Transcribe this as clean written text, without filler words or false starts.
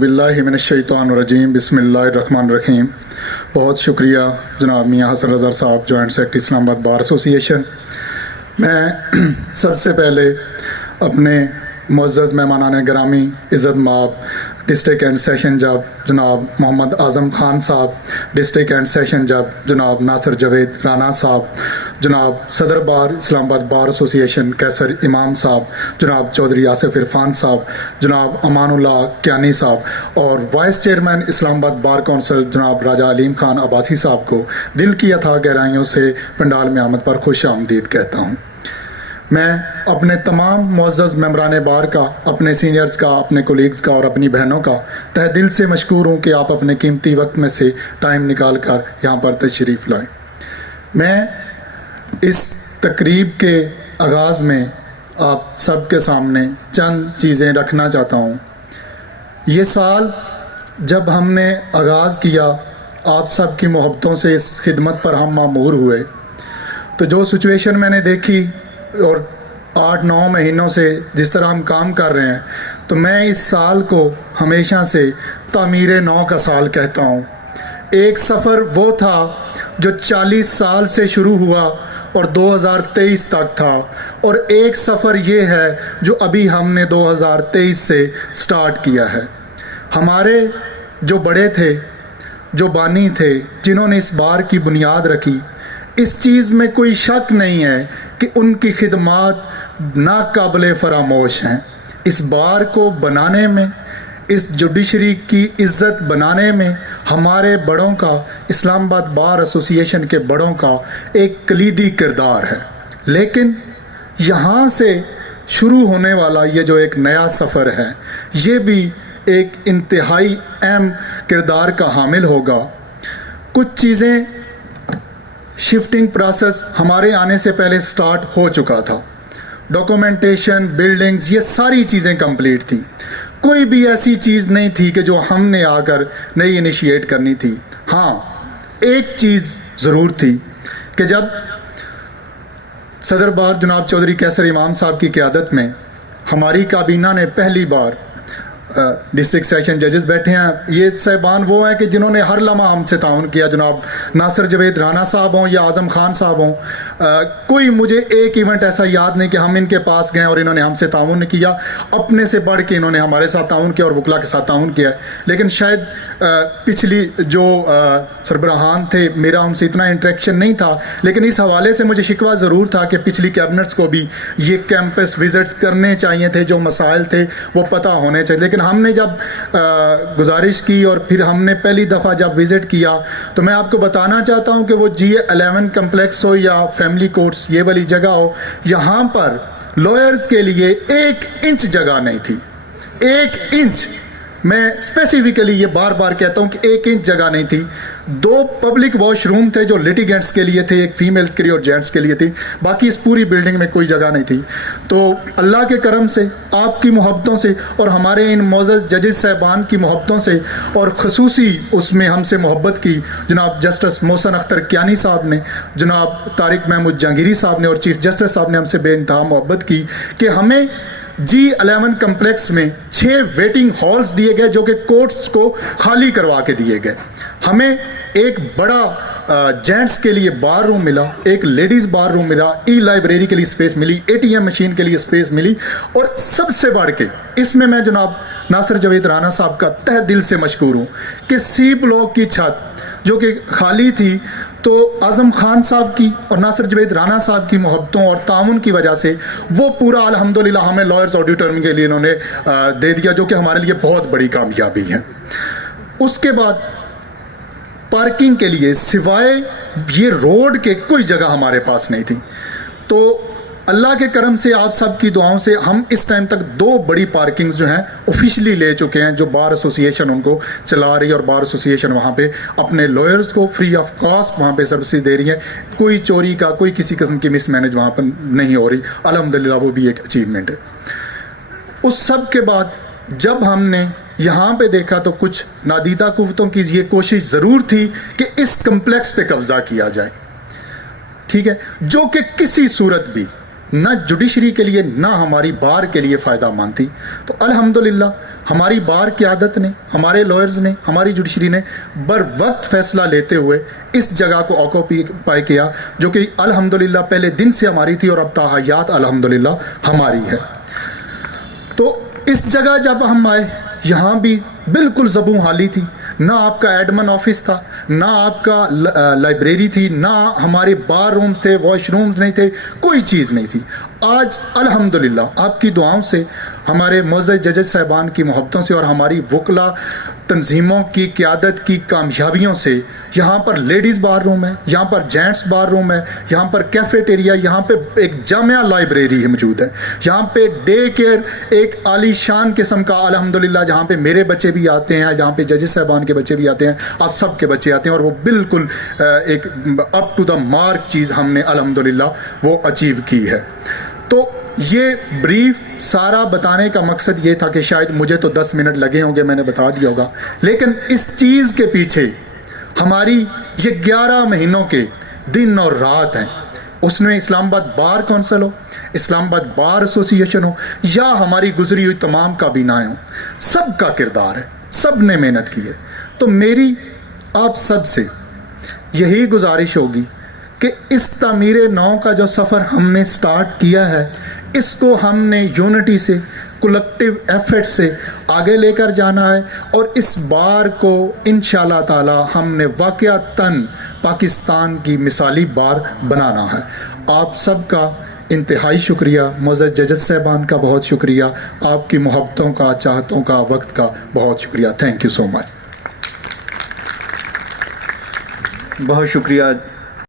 बिल्लाहिमिनश्शैतानिर्रजीम बिस्मिल्लाहिर्रहमानिर्रहीम। बहुत शुक्रिया जनाब मियाँ हसन रज़ा साहब, joint secretary Islamabad bar association. मैं सबसे पहले अपने मुअज़्ज़ज़ मेहमानान गिरामी इज़्ज़त माब डिस्ट्रिक्ट एंड सेशन जज जनाब मोहम्मद आज़म ख़ान साहब, डिस्ट्रिक्ट एंड सेशन जज जनाब नासिर जवेद राना साहब, जनाब सदर बार इस्लामाबाद बार एसोसिएशन कैसर इमाम साहब, जनाब चौधरी आसिफ इरफान साहब, जनाब अमानुल्लाह क्यानी साहब और vice chairman Islamabad bar council जनाब राजा अलीम खान अब्बासी साहब को दिल की अथाह गहराइयों से पंडाल में आमद पर खुश आमदीद कहता हूँ। मैं अपने तमाम मुअज़्ज़ज़ मेंबरान बार का, अपने सीनियर्स का, अपने कोलीग्स का और अपनी बहनों का तहे दिल से मशकूर हूँ कि आप अपने कीमती वक्त में से टाइम निकाल कर यहाँ पर तशरीफ़ लाएँ। मैं इस तकरीब के आगाज़ में आप सब के सामने चंद चीज़ें रखना चाहता हूँ। ये साल जब हमने आगाज़ किया, आप सब की मोहब्बतों से इस खिदमत पर हम मामूर हुए, तो जो सिचुएशन मैंने देखी और 8-9 महीनों से जिस तरह हम काम कर रहे हैं, तो मैं इस साल को हमेशा से तामीर नौ का साल कहता हूँ। एक सफ़र वो था जो 40 साल से शुरू हुआ और 2023 तक था, और एक सफ़र ये है जो अभी हमने 2023 से स्टार्ट किया है। हमारे जो बड़े थे, जो बानी थे, जिन्होंने इस बार की बुनियाद रखी, इस चीज़ में कोई शक नहीं है कि उनकी खिदमात नाकाबिले फरामोश हैं। इस बार को बनाने में, इस जुडिशरी की इज़्ज़त बनाने में हमारे बड़ों का, इस्लामाबाद बार एसोसिएशन के बड़ों का एक कलीदी किरदार है। लेकिन यहाँ से शुरू होने वाला ये जो एक नया सफ़र है, ये भी एक इंतहाई अहम किरदार का हामिल होगा। कुछ चीज़ें, शिफ्टिंग प्रोसेस हमारे आने से पहले स्टार्ट हो चुका था। डॉक्यूमेंटेशन, बिल्डिंग्स, ये सारी चीज़ें कंप्लीट थी। कोई भी ऐसी चीज़ नहीं थी कि जो हमने आकर नई इनिशिएट करनी थी। हाँ, एक चीज़ ज़रूर थी कि जब सदर बार जनाब चौधरी कैसर इमाम साहब की क़यादत में हमारी काबीना ने पहली बार, डिस्ट्रिक्ट सेशन जजेस बैठे हैं, ये साहिबान वो हैं कि जिन्होंने हर लम्हा हमसे ताउन किया, जनाब नासिर जवेद राना साहब हों या आज़म खान साहब हों। कोई मुझे एक इवेंट ऐसा याद नहीं कि हम इनके पास गए और इन्होंने हमसे ताउन किया। अपने से बढ़ के इन्होंने हमारे साथ ताउन किया और वकला के साथ ताउन किया। लेकिन शायद पिछली जो सरबराहान थे, मेरा उनसे इतना इंटरेक्शन नहीं था, लेकिन इस हवाले से मुझे शिकवा ज़रूर था कि पिछली कैबिनेट्स को भी ये कैंपस विज़िट्स करने चाहिए थे, जो मसाइल थे वो पता होने चाहिए। लेकिन हमने जब गुजारिश की और फिर हमने पहली दफ़ा जब विज़िट किया, तो मैं आपको बताना चाहता हूँ कि वो G11 कम्प्लेक्स हो या फैमिली कोर्ट्स, ये वाली जगह हो, यहाँ पर लॉयर्स के लिए 1 इंच जगह नहीं थी। 1 इंच, मैं स्पेसिफिकली ये बार बार कहता हूँ कि 1 इंच जगह नहीं थी। 2 पब्लिक वॉशरूम थे जो लिटिगेंट्स के लिए थे, एक फीमेल्स के लिए और जेंट्स के लिए थी। बाकी इस पूरी बिल्डिंग में कोई जगह नहीं थी। तो अल्लाह के करम से, आपकी मोहब्बतों से और हमारे इन मोअज़्ज़ज़ जजेस साहबान की मोहब्बतों से, और ख़ुसूसी उसमें हमसे मोहब्बत की जनाब जस्टिस मोहसिन अख्तर क्यानी साहब ने, जनाब तारिक महमूद जहांगीरी साहब ने और चीफ जस्टिस साहब ने हमसे बेइंतहा मोहब्बत की कि हमें G11 कम्प्लेक्स में 6 वेटिंग हॉल्स दिए गए जो कि कोर्ट्स को खाली करवा के दिए गए। हमें एक बड़ा जेंट्स के लिए बार रूम मिला, एक लेडीज़ बार रूम मिला, लाइब्रेरी के लिए स्पेस मिली, ATM मशीन के लिए स्पेस मिली, और सबसे बढ़ के इसमें मैं जनाब नासिर जवेद राना साहब का तहे दिल से मशकूर हूँ कि C ब्लॉक की छत जो कि खाली थी, तो आज़म खान साहब की और नासिर जवेद राना साहब की मोहब्बतों और ताउन की वजह से वो पूरा अल्हम्दुलिल्लाह हमें लॉयर्स ऑडिटोरियम के लिए इन्होंने दे दिया, जो कि हमारे लिए बहुत बड़ी कामयाबी है। उसके बाद पार्किंग के लिए सिवाय ये रोड के कोई जगह हमारे पास नहीं थी। तो अल्लाह के करम से, आप सब की दुआओं से हम इस टाइम तक 2 बड़ी पार्किंग्स जो हैं ऑफिशियली ले चुके हैं, जो बार एसोसिएशन उनको चला रही है, और बार एसोसिएशन वहाँ पे अपने लॉयर्स को फ्री ऑफ कॉस्ट वहाँ पे सर्विसेज दे रही है। कोई चोरी का, कोई किसी किस्म की मिसमैनेज वहाँ पर नहीं हो रही, अल्हम्दुलिल्लाह, वो भी एक अचीवमेंट है। उस सब के बाद जब हमने यहाँ पे देखा तो कुछ नादीदा कुव्वतों की ये कोशिश ज़रूर थी कि इस कम्प्लेक्स पे कब्ज़ा किया जाए, ठीक है, जो कि किसी सूरत भी ना जुडिशरी के लिए ना हमारी बार के लिए फ़ायदा मंद थी। तो अल्हम्दुलिल्लाह हमारी बार की आदत ने, हमारे लॉयर्स ने, हमारी जुडिशरी ने बर वक्त फैसला लेते हुए इस जगह को ऑक्यूपाई किया, जो कि अल्हम्दुलिल्लाह पहले दिन से हमारी थी और अब ताहयात अल्हम्दुलिल्लाह हमारी है। तो इस जगह जब हम आए, यहाँ भी बिल्कुल ज़बूं हाली थी, ना आपका एडमन ऑफिस था, ना आपका लाइब्रेरी थी, ना हमारे बार रूम्स थे, वॉशरूम्स नहीं थे, कोई चीज़ नहीं थी। आज अल्हम्दुलिल्लाह आपकी दुआओं से, हमारे मुअज़्ज़ज़ जजेस साहिबान की मोहब्बतों से और हमारी वकला तंजीमों की क़यादत की कामयाबियों से यहाँ पर लेडीज़ बार रूम है, यहाँ पर जेंट्स बार रूम है, यहाँ पर कैफेटेरिया, यहाँ पे एक जामिया लाइब्रेरी है मौजूद है, यहाँ पे डे केयर एक आलीशान किस्म का अल्हम्दुलिल्लाह, जहाँ पे मेरे बच्चे भी आते हैं, जहाँ पे जजेस साहिबान के बच्चे भी आते हैं, आप सब के बच्चे आते हैं, और वो बिल्कुल एक अप टू द मार्क चीज़ हमने अल्हम्दुलिल्लाह वो अचीव की है। तो ये ब्रीफ सारा बताने का मकसद ये था कि शायद मुझे तो 10 मिनट लगे होंगे, मैंने बता दिया होगा, लेकिन इस चीज़ के पीछे हमारी ये 11 महीनों के दिन और रात हैं। उसमें इस्लामाबाद बार कौंसिल हो, इस्लामाबाद बार एसोसिएशन हो, या हमारी गुजरी हुई तमाम काबीनाएँ हों, सब का किरदार है, सब ने मेहनत की है। तो मेरी आप सब से यही गुजारिश होगी कि इस तामीर नौ का जो सफ़र हमने स्टार्ट किया है, इसको हमने यूनिटी से, कलेक्टिव एफर्ट से आगे लेकर जाना है, और इस बार को इंशाअल्लाह ताला हमने वाक़अतन पाकिस्तान की मिसाली बार बनाना है। आप सबका इंतहाई शुक्रिया, मुअज़्ज़ज़ जजेस साहिबान का बहुत शुक्रिया, आपकी मोहब्बतों का, चाहतों का, वक्त का बहुत शुक्रिया। Thank you so much. बहुत शुक्रिया